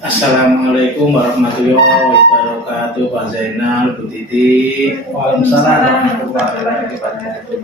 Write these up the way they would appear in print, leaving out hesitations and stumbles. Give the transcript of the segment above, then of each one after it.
Assalamualaikum warahmatullahi wabarakatuh, Pak Zainal, Bu Titi. Waalaikumsalam warahmatullahi wabarakatuh.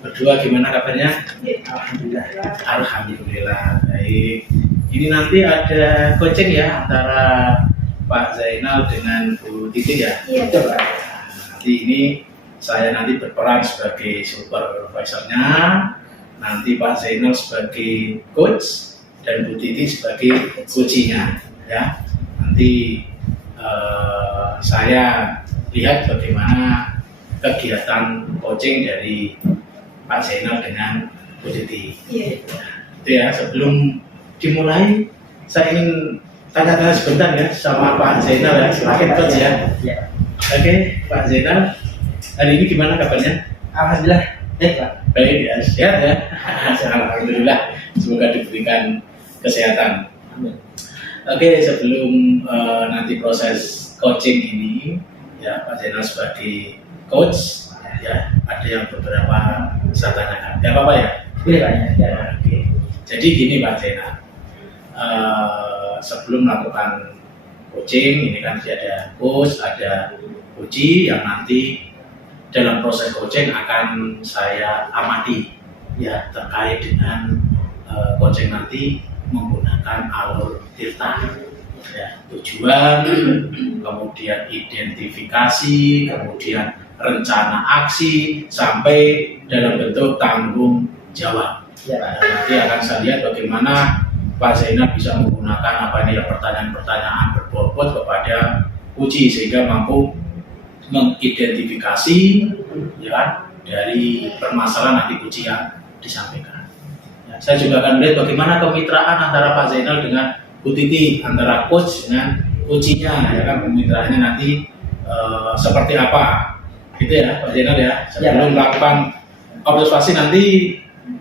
Berdua gimana kabarnya? Alhamdulillah. Alhamdulillah baik. Ini nanti ada coaching ya antara Pak Zainal dengan Bu Titi ya? Iya. Nanti ini saya nanti berperan sebagai supervisornya, nanti Pak Zainal sebagai coach dan Bu Titi sebagai coachnya ya. Nanti saya lihat bagaimana kegiatan coaching dari Pak Zainal dengan Bu Titi. Iya. Itu ya, sebelum dimulai saya ingin tanya-tanya sebentar ya sama Pak Zainal ya, silakan coach ya. Oke, Pak Zainal, hari ini gimana kabarnya? Alhamdulillah. Baik, Pak. Baik ya, sehat ya. Alhamdulillah, semoga diberikan kesehatan. Amin. Oke, sebelum nanti proses coaching ini ya, Pak Zainal sebagai coach ya, ada yang beberapa saya tanyakan. Tidak apa-apa ya? Boleh, Pak. Ya. Oke. Jadi gini Pak Zainal, sebelum melakukan coaching ini kan ada coach, ada coachee yang nanti dalam proses coaching akan saya amati ya terkait dengan coaching nanti menggunakan alur tirta ya, tujuan, kemudian identifikasi, kemudian rencana aksi sampai dalam bentuk tanggung jawab. Ya. Nah, nanti akan saya lihat bagaimana Pak Zainal bisa menggunakan apa ini ya, pertanyaan-pertanyaan berbobot kepada coachee sehingga mampu mengidentifikasi ya dari permasalahan nanti coachee yang disampaikan. Saya juga akan melihat bagaimana kemitraan antara Pak Zainal dengan Bu Titi, antara coach dengan coachee-nya, ya kan, kemitraannya nanti seperti apa, gitu ya Pak Zainal ya. Sebelum melakukan observasi nanti,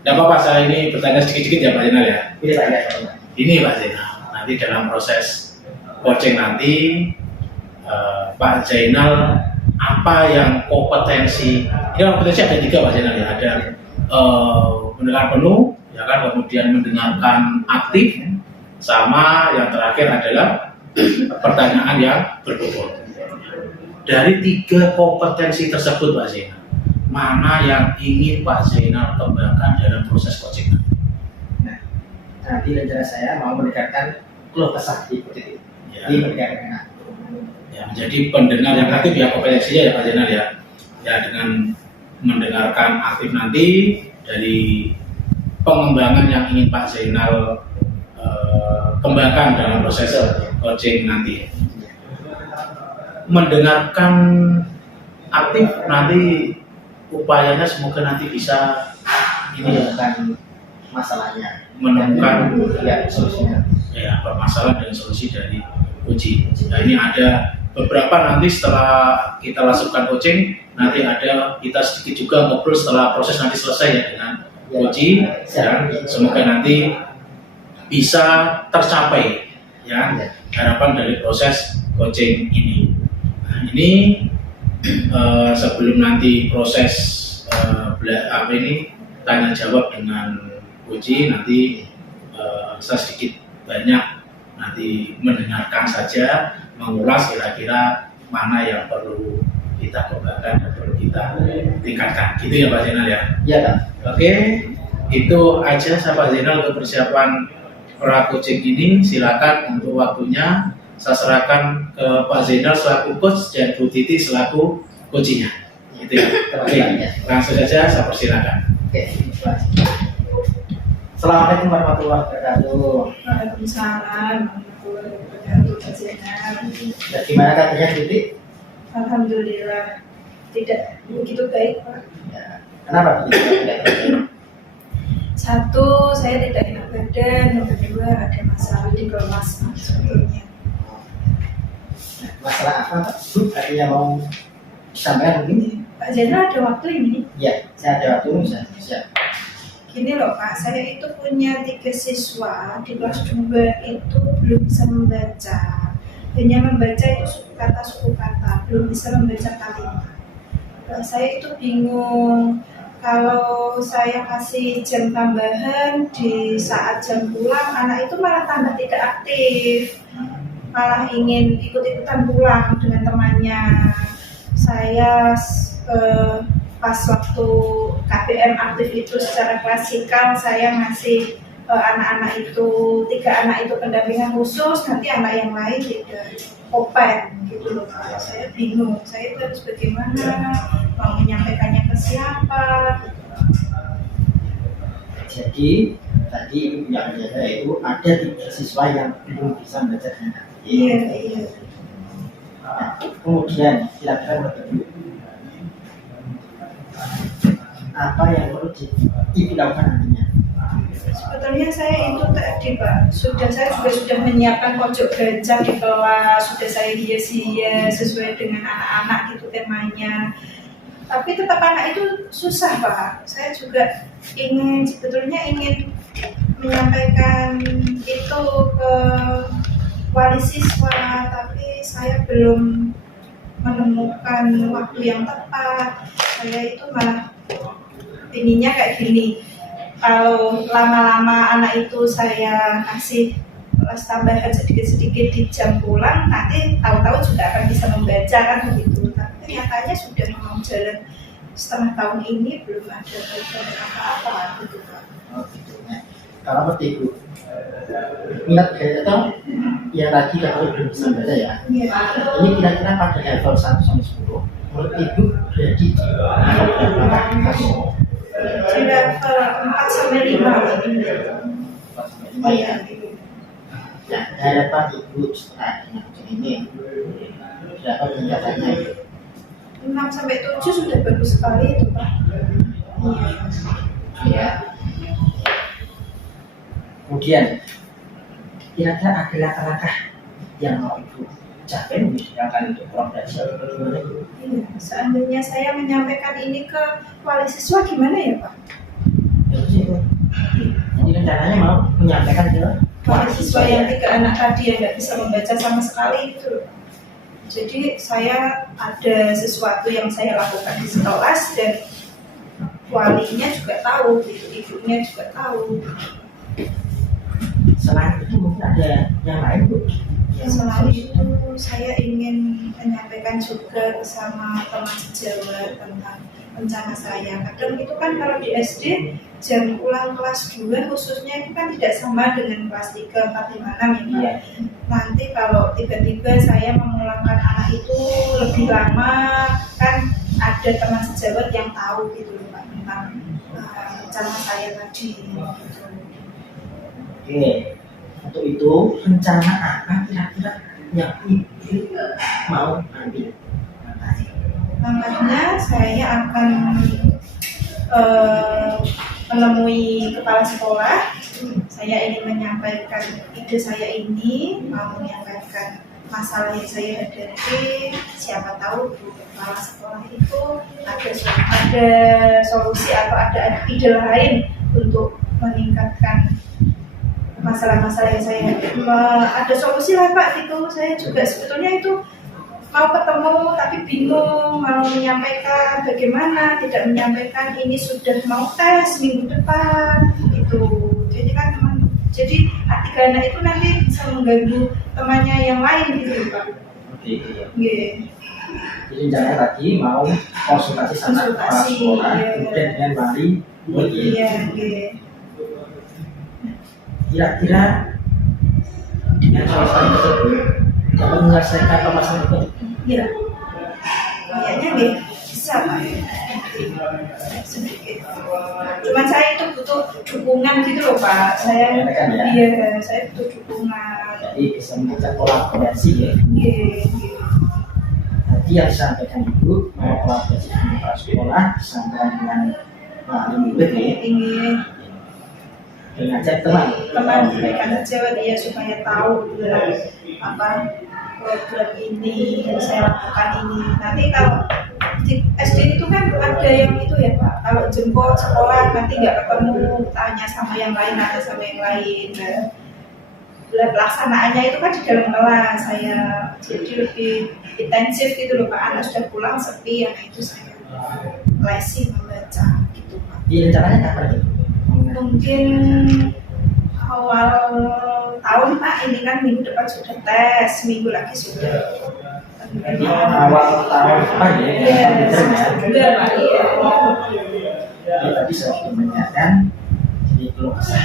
tidak apa-apa saya ini bertanya sedikit-sedikit ya Pak Zainal ya. Boleh, Pak. Ya. Ini Pak Zainal, nanti dalam proses coaching nanti Pak Zainal apa yang kompetensi? Ya kompetensi ada 3 Pak Zainal ya, ada mendengar penuh. Ya kan, kemudian mendengarkan aktif, sama yang terakhir adalah pertanyaan yang berbobot. Dari 3 kompetensi tersebut Pak Zainal, mana yang ingin Pak Zainal kembangkan dalam proses coaching? Nah, nanti rencana saya mau mendekatkan keluh kesah di Bu Titi. Ya, Di pendidikan. ya, menjadi pendengar yang aktif ya kompetensinya ya Pak Zainal ya. Ya, dengan mendengarkan aktif nanti dari pengembangan yang ingin Pak Zainal kembangkan dalam proses coaching nanti. Mendengarkan aktif nanti upayanya semoga nanti bisa ini ya, Menemukan masalahnya, menemukan ya solusinya. ya permasalahan dan solusi dari coachee. Nah, ini ada beberapa nanti setelah kita lakukan coaching, nanti ada kita sedikit juga ngobrol setelah proses nanti selesai ya dengan coachee, ya, semoga nanti bisa tercapai ya harapan dari proses coaching ini. Nah, ini sebelum nanti proses tanya jawab dengan coachee, nanti saya sedikit banyak nanti mendengarkan saja, mengulas kira-kira mana yang perlu kita kembangkan dan perlu kita tingkatkan, gitu ya Pak Zainal ya. Iya, Pak. Oke, itu aja saya Pak Zainal untuk persiapan pra coaching ini. Silakan untuk waktunya saya serahkan ke Pak Zainal selaku coach dan Bu Titi selaku coachee-nya. Gitu ya. Oke, langsung saja saya persilakan. Oke. Assalamualaikum warahmatullahi wabarakatuh. Waalaikumsalam warahmatullahi wabarakatuh. Pak Zainal. Dan gimana kabarnya Bu Titi? Alhamdulillah tidak begitu baik Pak. Ya. Kenapa Bu Titi? 1, saya tidak enak badan. Yang kedua, ada masalah di kelas sebelumnya. Masalah apa Pak? Bu, artinya mau sampaikan begini? Pak Zainal ada waktu ini? Ya, saya ada waktu bisa. Siap. Gini loh Pak, saya itu punya 3 siswa di kelas 2 itu belum bisa membaca. Hanya membaca itu suku kata, belum bisa membaca kalimat. Saya itu bingung Kalau saya kasih jam tambahan di saat jam pulang, anak itu malah tambah tidak aktif, malah ingin ikut-ikutan pulang dengan temannya. Saya pas waktu KBM aktif itu secara klasikal, saya ngasih anak-anak itu, 3 anak itu pendampingan khusus, nanti anak yang lain tidak open gitu loh Pak. Saya bingung, saya itu harus bagaimana, mau menyampaikannya ke siapa. Jadi tadi Ibu yang menjaga itu ada 3 siswa yang belum bisa membaca dengan aktif. Iya. Nah, kemudian kira-kira apa yang perlu dilakukan nantinya? Sebetulnya saya itu tadi Pak, saya juga sudah menyiapkan pojok belajar di kelas, sudah saya hias-hias sesuai dengan anak-anak gitu temanya. Tapi tetap anak itu susah Pak. Saya juga sebetulnya ingin menyampaikan itu ke wali siswa, tapi saya belum menemukan waktu yang tepat. Saya itu malah ininya kayak gini. Kalau lama-lama anak itu saya kasih kelas tambahan sedikit-sedikit di jam pulang, nanti tahu-tahu juga akan bisa membaca kan begitu. Tapi nyatanya sudah mau jalan setengah tahun ini belum ada perubahan apa-apa gitu Pak. Oh gitu. Nah, kalau seperti Ibu minat atau yang tadi kalau belum bisa membaca ya. Iya. Ini kira-kira pada level 1 sampai 10 menurut Ibu jadi berapa kelas? Di level 4 sampai 5. Iya. Nah, harapan Ibu setelah dengan ujian ini berapa tingkatannya? 6 sampai 7 sudah bagus sekali itu Pak. Iya. Ya. Kemudian kira-kira ada langkah-langkah yang mau Ibu capai misalkan untuk progresi atau bagaimana? Iya. Seandainya saya menyampaikan ini ke wali siswa gimana ya Pak? Jadi rencananya mau menyampaikan ke Wali siswa yang 3 anak tadi yang nggak bisa membaca sama sekali itu loh. Jadi saya ada sesuatu yang saya lakukan di kelas dan walinya juga tahu, ibunya juga tahu. Selain itu mungkin ada yang lain Bu? Selain itu saya ingin menyampaikan juga bersama teman sejawat tentang rencana saya. Kadang itu kan kalau di SD jam pulang kelas 2 khususnya itu kan tidak sama dengan kelas 3, 4, 5, 6 ya Pak. Nanti kalau tiba-tiba saya memulangkan anak itu lebih lama, kan ada teman sejawat yang tahu gitu loh Pak tentang rencana saya tadi gitu. Oke, untuk itu rencana apa kira-kira yang Ibu mau ambil? Namanya saya akan menemui kepala sekolah. Saya ingin menyampaikan ide saya ini, mau menyampaikan masalah yang saya hadapi. Siapa tahu di kepala sekolah itu ada solusi atau ada ide lain untuk meningkatkan masalah-masalah yang saya hadapi. Ada solusi lah Pak gitu. Saya juga sebetulnya itu mau ketemu tapi bingung mau menyampaikan bagaimana, tidak menyampaikan ini sudah mau tes minggu depan gitu. Jadi kan jadi tiga anak itu nanti bisa mengganggu temannya yang lain gitu Pak. Oke, iya. Yeah. Jadi rencana tadi mau konsultasi sama kepala sekolah, kemudian dengan wali murid. Iya. Kira-kira dengan solusi tersebut dapat menyelesaikan permasalahan itu? Iya. Kayaknya deh bisa Pak. Sedikit. Cuman saya itu butuh dukungan gitu loh Pak. Saya butuh dukungan. Jadi bisa mengajar kolaborasi ya. Iya. Tadi yang disampaikan Ibu mau kolaborasi dengan kepala sekolah, disampaikan dengan wali murid ya. Ingin Mengajak teman mereka sejawat ya supaya tahu apa program ini yang saya lakukan ini. Nanti kalau di SD itu kan ada yang itu ya Pak, kalau jemput sekolah nanti nggak ketemu, tanya sama yang lain atau sama yang lain. Nah, pelaksanaannya itu kan di dalam kelas saya jadi lebih intensif gitu loh Pak. Anak sudah pulang sepi ya, itu saya lesi membaca gitu Pak. Di rencananya kapan itu? Mungkin awal tahun Pak, ini kan minggu depan sudah tes, minggu lagi sudah. Jadi awal tahun depan ya, Iya, juga Pak. Iya. Jadi tadi saya sudah menanyakan jadi keluh kesah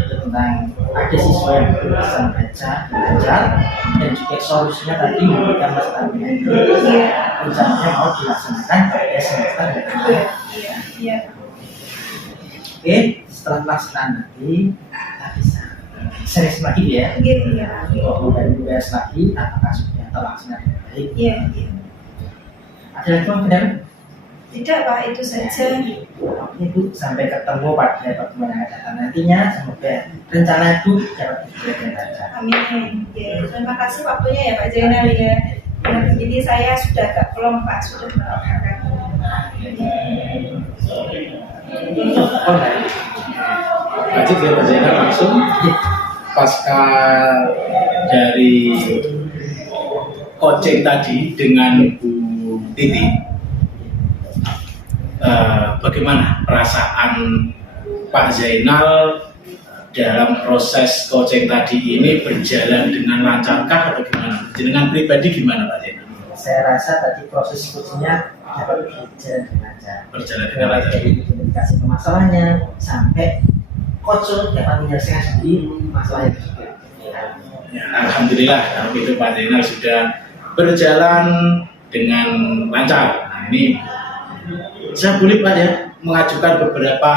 itu tentang ada siswa yang bisa membaca, belajar, dan juga solusinya tadi memberikan Mas Tami itu rencananya mau dilaksanakan pada semester depan. Iya. Oke, setelah pelaksanaan nanti kita bisa serius lagi ya. Iya. Dan juga lagi apakah sudah terlaksana dengan baik. Iya. Ada lagi benar? Tidak Pak, itu saja. Oke Bu, sampai ketemu pada pertemuan yang akan datang nantinya. Semoga rencana itu dapat dijalankan lancar. Amin. Ya, terima kasih waktunya ya Pak Zainal ya. Dan ini saya sudah agak pelong Pak, sudah melakukan. Lanjut ya Pak Zainal langsung pasca dari coaching tadi dengan Bu Titi. Bagaimana perasaan Pak Zainal dalam proses coaching tadi ini berjalan dengan lancarkah atau gimana? Dengan pribadi gimana Pak Zainal? Saya rasa tadi proses coachingnya dapat berjalan dengan lancar. Berjalan dengan lancar. Dari identifikasi permasalahannya sampai coach dapat menyelesaikan sendiri masalah itu juga. Ya, Alhamdulillah kalau itu Pak Zainal sudah berjalan dengan lancar. Nah ini saya boleh Pak ya mengajukan beberapa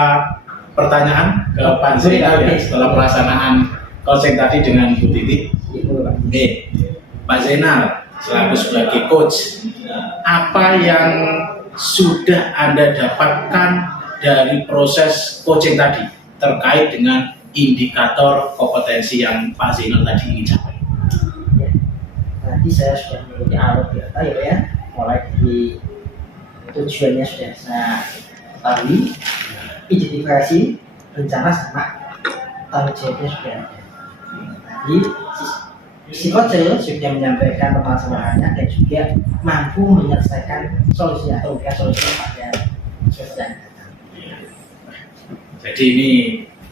pertanyaan ke Pak Zainal ya setelah pelaksanaan coaching tadi dengan Bu Titi. Oke, Pak Zainal selaku sebagai coach, apa yang sudah Anda dapatkan dari proses coaching tadi terkait dengan indikator kompetensi yang Pak Zainal tadi ingin capai? Ya, tadi saya sudah mengikuti alur data ya, mulai dari tujuannya sudah saya ketahui, identifikasi, rencana sama tanggung jawabnya sudah ada. Jadi si coach sudah menyampaikan permasalahannya dan juga mampu menyelesaikan solusi atau bukan solusi pada selesai. Jadi ini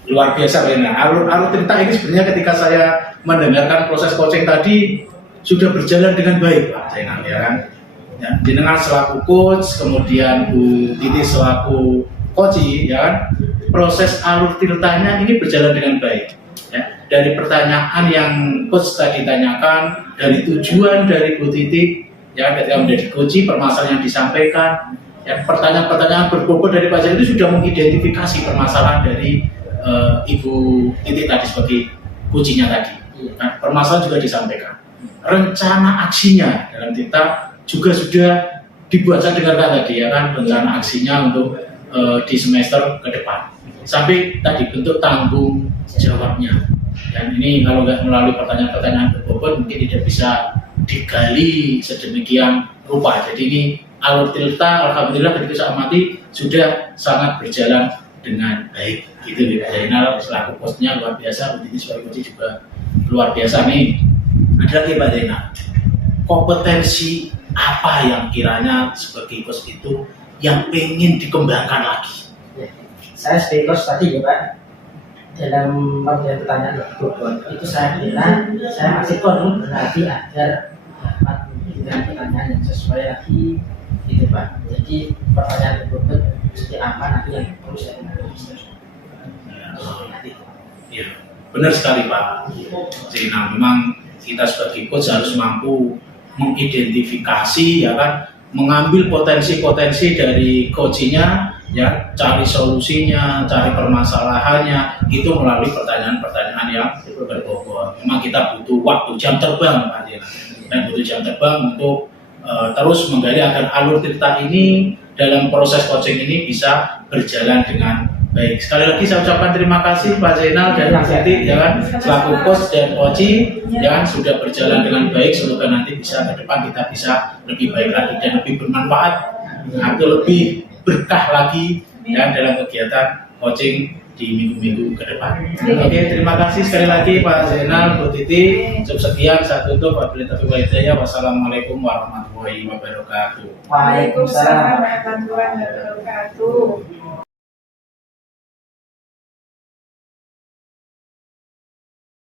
luar biasa Pak Zainal. Alur cerita ini sebenarnya ketika saya mendengarkan proses coaching tadi sudah berjalan dengan baik Pak Zainal ya kan. Ya, dengan selaku coach, kemudian Bu Titi selaku coach, ya kan, proses alur ceritanya ini berjalan dengan baik. Ya, dari pertanyaan yang coach tadi tanyakan, dari tujuan dari Bu Titi, ya ketika menjadi coach, permasalahan yang disampaikan, ya, pertanyaan-pertanyaan berbobot dari Pak Zainal itu sudah mengidentifikasi permasalahan dari Ibu Titi tadi sebagai coachnya tadi. Nah, permasalahan juga disampaikan. Rencana aksinya dalam cerita juga sudah dibuat, saya dengarkan tadi ya kan, rencana aksinya untuk di semester ke depan sampai tadi bentuk tanggung jawabnya. Dan ini kalau nggak melalui pertanyaan-pertanyaan berbobot mungkin tidak bisa digali sedemikian rupa. Jadi ini alur cerita alhamdulillah ketika saya amati sudah sangat berjalan dengan baik. Gitu Pak Zainal selaku coachnya luar biasa, ini sebagai coach juga luar biasa nih. Ada lagi Pak Zainal, kompetensi apa yang kiranya sebagai coach itu yang pengen dikembangkan lagi? Ya, saya sebagai coach tadi ya Pak, dalam pertanyaan berbobot itu saya bilang saya masih perlu berlatih agar dapat dengan pertanyaan yang sesuai lagi gitu Pak. Jadi pertanyaan berbobot seperti apa nanti yang perlu saya lakukan. Ya, benar sekali Pak Zainal. Memang kita sebagai coach harus mampu mengidentifikasi ya kan, mengambil potensi-potensi dari coachnya ya, cari solusinya, cari permasalahannya itu melalui pertanyaan-pertanyaan yang berbobot. Memang kita butuh waktu jam terbang Pak Zainal, dan butuh jam terbang untuk terus menggali agar alur cerita ini dalam proses coaching ini bisa berjalan dengan baik. Sekali lagi saya ucapkan terima kasih Pak Zainal dan Pak Titi ya kan, selaku coach dan coaching ya kan, sudah berjalan dengan baik. Semoga nanti bisa ke depan kita bisa lebih baik lagi dan lebih bermanfaat atau lebih berkah lagi ya dalam kegiatan coaching di minggu-minggu ke depan. Oke, terima kasih sekali lagi Pak Zainal, Bu Titi. Cukup sekian, saya tutup. Wassalamualaikum warahmatullahi wabarakatuh. Waalaikumsalam warahmatullahi wabarakatuh.